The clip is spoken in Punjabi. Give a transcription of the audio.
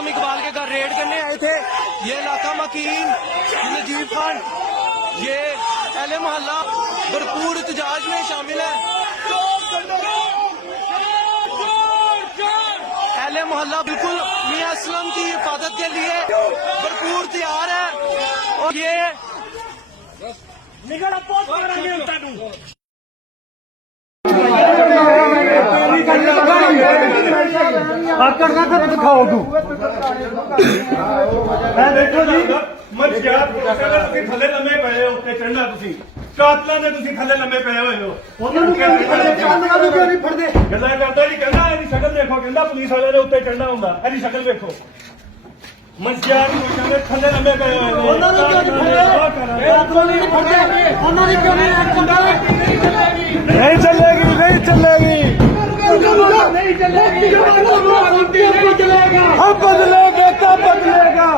आजम इकबाल के घर रेड करने आए थे। ये इलाका मकीन, नजीब खान, ये अहले मोहल्ला भरपूर एहतजाज में शामिल है। अहले मोहल्ला बिल्कुल मियां असलम की हिफाजत के लिए भरपूर तैयार है। और ये करना कर दिखाओ तू देखो जी ਤੁਸੀਂ ਥੱਲੇ ਲੰਮੇ ਪਏ ਹੋ ਉੱਤੇ ਚੜਨਾ ਤੁਸੀਂ ਕਾਤਲਾਂ ਦੇ ਤੁਸੀਂ ਥੱਲੇ ਲੰਮੇ ਪਏ ਹੋਏ ਹੋ ਉਹਨਾਂ ਨੂੰ ਕਿਉਂ ਨਹੀਂ ਫੜਦੇ ਗੱਲਾਂ ਕਰਦਾ ਜੀ ਕਹਿੰਦਾ ਇਹਦੀ ਸ਼ਕਲ ਦੇਖੋ ਕਹਿੰਦਾ ਪੁਲਿਸ ਵਾਲਿਆਂ ਦੇ ਉੱਤੇ ਚੜਨਾ ਹੁੰਦਾ ਇਹਦੀ ਸ਼ਕਲ ਵੇਖੋ ਮਸਜਿਦ ਨੂੰ ਕਹਿੰਦੇ ਥੱਲੇ ਲੰਮੇ ਪਏ ਹੋਏ ਨੇ ਉਹਨਾਂ ਨੂੰ ਕਿਉਂ ਨਹੀਂ ਫੜਦੇ ਉਹਨਾਂ ਨੂੰ ਕਿਉਂ ਨਹੀਂ ਨਹੀਂ ਚੱਲੇਗੀ नहीं चलेगी हम बदलेंगे तब बदलेगा